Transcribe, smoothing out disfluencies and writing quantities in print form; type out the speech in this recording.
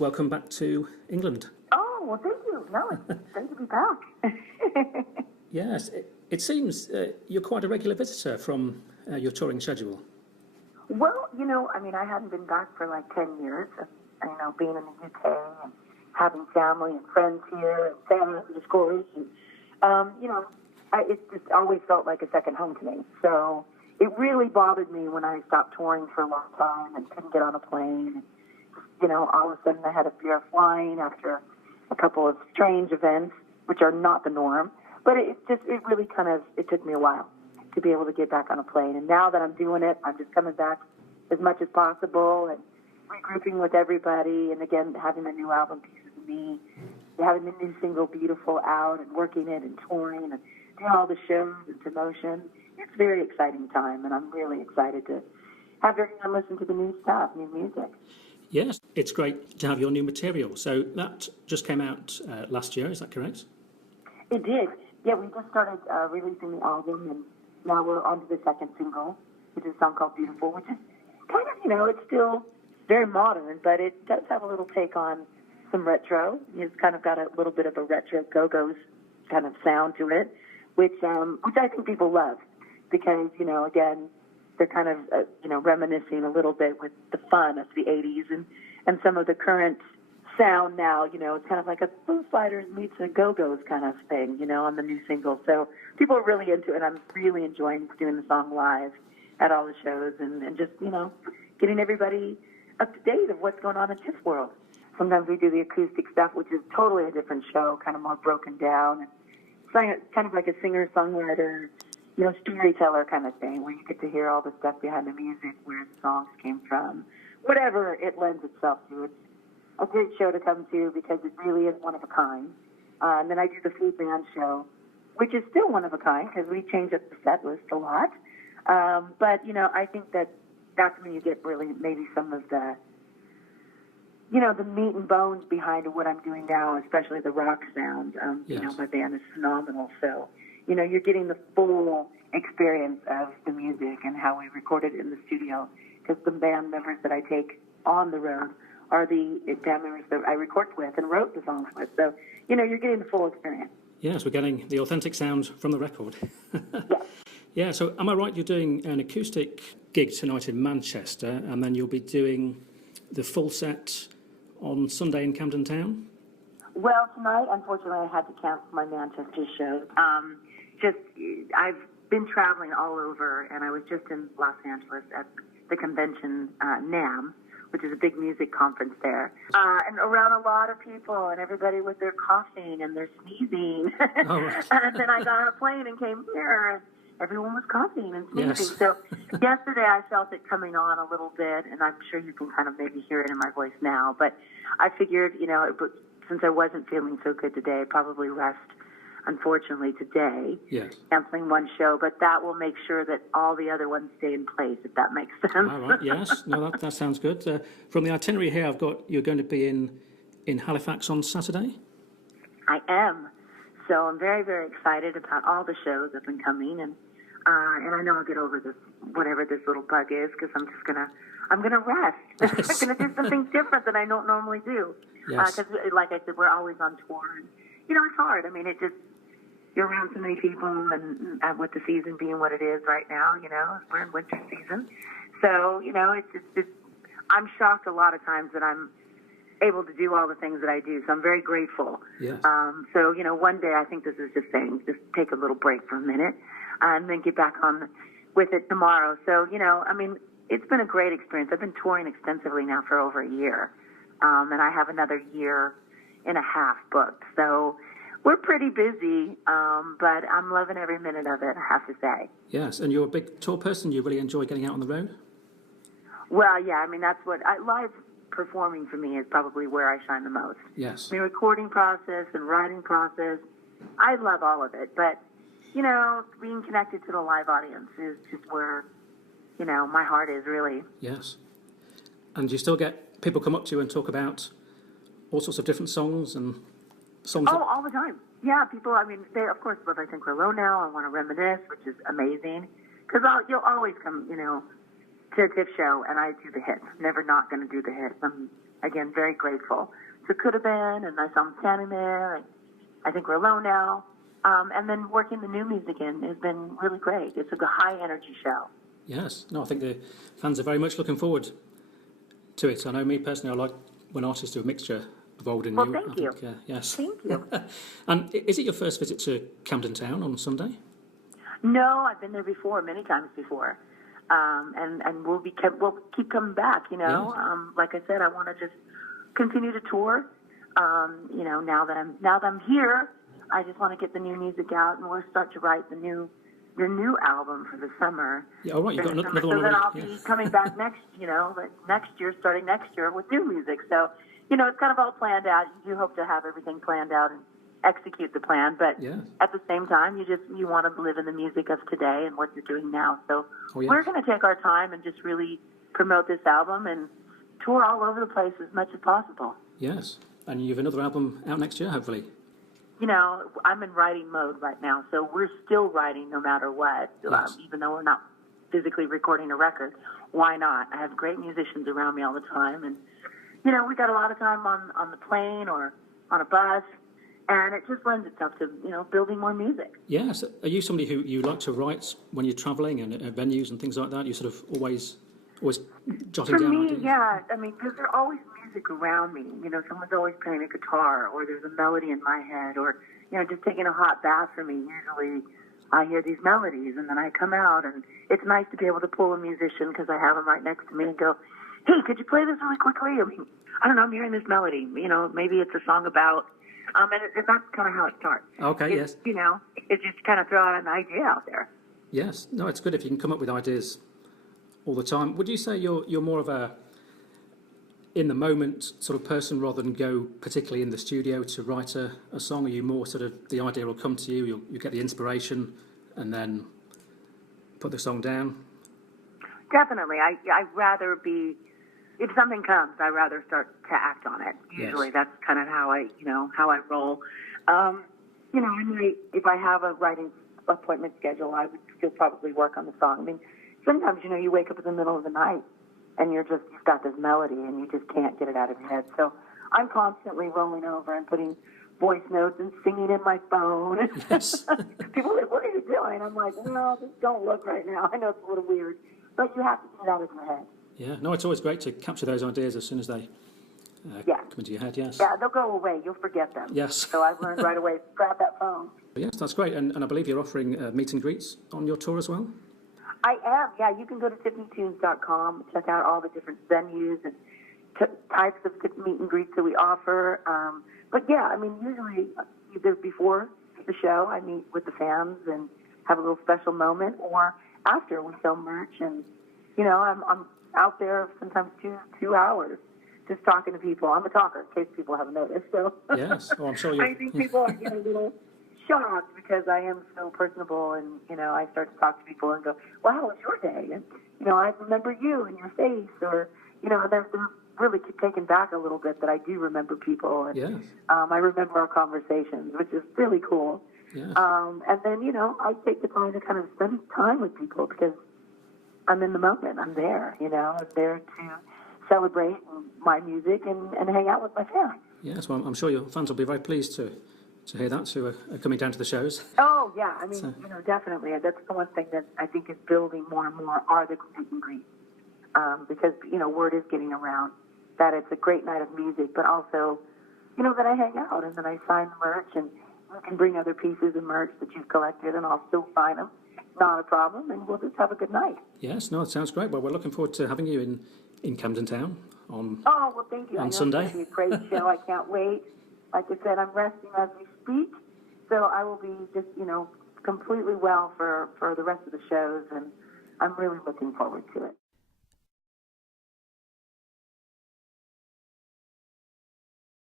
welcome back to England. Oh, well, thank you. No, it's great to be back. Yes, it seems you're quite a regular visitor from your touring schedule. Well, I hadn't been back for like 10 years. Being in the UK and having family and friends here and family, of course. And, it just always felt like a second home to me. So it really bothered me when I stopped touring for a long time and couldn't get on a plane. All of a sudden I had a fear of flying after a couple of strange events, which are not the norm. But it really it took me a while to be able to get back on a plane. And now that I'm doing it, I'm just coming back as much as possible and regrouping with everybody. And again, having the new album, Pieces of Me, having the new single, Beautiful, out and working it and touring and doing all the shows and promotion. It's a very exciting time, and I'm really excited to have everyone listen to the new stuff, new music. Yes, it's great to have your new material. So that just came out last year, is that correct? It did. Yeah, we just started releasing the album, and now we're on to the second single, which is a song called Beautiful, which is kind of, it's still very modern, but it does have a little take on some retro. It's kind of got a little bit of a retro Go-Go's kind of sound to it, which I think people love because, again, they're kind of, reminiscing a little bit with the fun of the 80s and some of the current sound now, it's kind of like a Foo Fighters meets a Go-Go's kind of thing, on the new single. So people are really into it. I'm really enjoying doing the song live at all the shows and just, getting everybody up to date of what's going on in TIFF world. Sometimes we do the acoustic stuff, which is totally a different show, kind of more broken down. It's kind of like a singer-songwriter, storyteller kind of thing, where you get to hear all the stuff behind the music, where the songs came from, whatever it lends itself to. It's a great show to come to because it really is one of a kind. And then I do the full band show, which is still one of a kind because we change up the set list a lot. But, I think that's when you get really maybe some of the, the meat and bones behind what I'm doing now, especially the rock sound. Yes. My band is phenomenal. So, you're getting the full experience of the music and how we recorded it in the studio because the band members that I take on the road are the band members that I recorded with and wrote the songs with. So, you're getting the full experience. Yes, we're getting the authentic sound from the record. Yes. Yeah, so am I right you're doing an acoustic gig tonight in Manchester and then you'll be doing the full set on Sunday in Camden Town? Well, tonight, unfortunately, I had to cancel my Manchester show. I've been traveling all over, and I was just in Los Angeles at the convention, NAMM, which is a big music conference there, and around a lot of people, and everybody with their coughing and their sneezing. Oh, right. And then I got on a plane and came here, and everyone was coughing and sneezing. Yes. So yesterday I felt it coming on a little bit, and I'm sure you can kind of maybe hear it in my voice now. But I figured, since I wasn't feeling so good today, probably rest, unfortunately, today. Yes. Canceling one show, but that will make sure that all the other ones stay in place, if that makes sense. All right, yes. No, that sounds good. From the itinerary here, I've got you're going to be in Halifax on Saturday? I am. So I'm very, very excited about all the shows up and coming, and I know I'll get over this, whatever this little bug is, because I'm going to rest. Yes. I'm going to do something different than I don't normally do. Yes. Because, like I said, we're always on tour, and, it's hard. I mean, you're around so many people, and with the season being what it is right now, we're in winter season. So, it's just I'm shocked a lot of times that I'm able to do all the things that I do. So I'm very grateful. Yes. So, one day I think this is just saying, just take a little break for a minute and then get back on with it tomorrow. So, it's been a great experience. I've been touring extensively now for over a year. And I have another year and a half booked. So we're pretty busy, but I'm loving every minute of it, I have to say. Yes, and you're a big tour person. You really enjoy getting out on the road? Well, yeah, that's what live performing for me is probably where I shine the most. Yes. The recording process and writing process, I love all of it. But, being connected to the live audience is just where, my heart is really. Yes. And you still get people come up to you and talk about all sorts of different songs and songs? Oh, all the time. Yeah, people, they, of course, love I Think We're Low Now. I Want to Reminisce, which is amazing. Because you'll always come, to a TIFF show, and I do the hits. I'm never not going to do the hits. I'm again, very grateful. So Could Have Been, and I saw them standing there, and I Think We're Alone Now. And then working the new music in has been really great. It's a high-energy show. Yes. No, I think the fans are very much looking forward to it. I know me personally, I like when artists do a mixture of old and new. Well, thank you. Yes. Thank you. And is it your first visit to Camden Town on Sunday? No, I've been there before, many times before. And we'll keep coming back, you know. Yes. Like I said, I want to just continue to tour. You know, now that I'm here, I just want to get the new music out, and we'll start to write the new album for the summer. Yeah, all right, you've got another one so already. then I'll be coming back starting next year with new music. So, you know, it's kind of all planned out. You hope to have everything planned out and execute the plan, but at the same time, you want to live in the music of today and what you're doing now. So we're going to take our time and just really promote this album and tour all over the place as much as possible. Yes, and you have another album out next year, hopefully. You know, I'm in writing mode right now, so we're still writing no matter what, even though we're not physically recording a record. Why not? I have great musicians around me all the time, and, you know, we got a lot of time on the plane or on a bus, and it just lends itself to, you know, building more music. Yes. Are you somebody who you like to write when you're travelling and at venues and things like that? You sort of always jotting down ideas? For me, yeah. I mean, because there's always music around me. You know, someone's always playing a guitar, or there's a melody in my head, or, you know, just taking a hot bath for me. Usually I hear these melodies, and then I come out, and it's nice to be able to pull a musician because I have them right next to me and go, hey, could you play this really quickly? I mean, I don't know, I'm hearing this melody. You know, maybe it's a song about, and that's kind of how it starts. Okay, yes. You know, it's just kind of throw out an idea out there. Yes. No, it's good if you can come up with ideas all the time. Would you say you're more of a in-the-moment sort of person rather than go particularly in the studio to write a song? Are you more sort of the idea will come to you, you get the inspiration, and then put the song down? Definitely. I'd rather be, if something comes, I'd rather start to act on it. Usually that's kind of how I roll. You know, if I have a writing appointment schedule, I would still probably work on the song. I mean, sometimes, you know, you wake up in the middle of the night and you've got this melody and you just can't get it out of your head. So I'm constantly rolling over and putting voice notes and singing in my phone. Yes. People are like, what are you doing? I'm like, no, just don't look right now. I know it's a little weird, but you have to get it out of your head. Yeah. No, it's always great to capture those ideas as soon as they come into your head, yes. Yeah, they'll go away. You'll forget them. Yes. So I've learned right away, grab that phone. Yes, that's great. And I believe you're offering meet and greets on your tour as well? I am, yeah. You can go to tiffanytunes.com, check out all the different venues and types of meet and greets that we offer. But yeah, I mean, usually either before the show, I meet with the fans and have a little special moment, or after we sell merch. And, you know, I'm out there sometimes 2 hours just talking to people. I'm a talker, in case people haven't noticed. So yes, I'm sure you. I think people are getting a little shocked because I am so personable, and, you know, I start to talk to people and go, well, how was your day? And, you know, I remember you and your face, or, you know, they're really taken back a little bit that I do remember people, and yes. I remember our conversations, which is really cool. Yes. And then, you know, I take the time to kind of spend time with people because I'm in the moment. I'm there, you know, I'm there to celebrate my music and hang out with my fans. Yes, well, I'm sure your fans will be very pleased to hear that, who are coming down to the shows. Oh, yeah. I mean, you know, definitely. That's the one thing that I think is building more and more are the meet and greets. Because, you know, word is getting around that it's a great night of music, but also, you know, that I hang out and that I sign merch, and you can bring other pieces of merch that you've collected and I'll still sign them. Not a problem, and we'll just have a good night. Yes, no, it sounds great. Well, we're looking forward to having you in Camden Town on thank you. On Sunday. It's going to be a great show. I can't wait. Like I said, I'm resting as we speak, so I will be just, you know, completely well for the rest of the shows, and I'm really looking forward to it.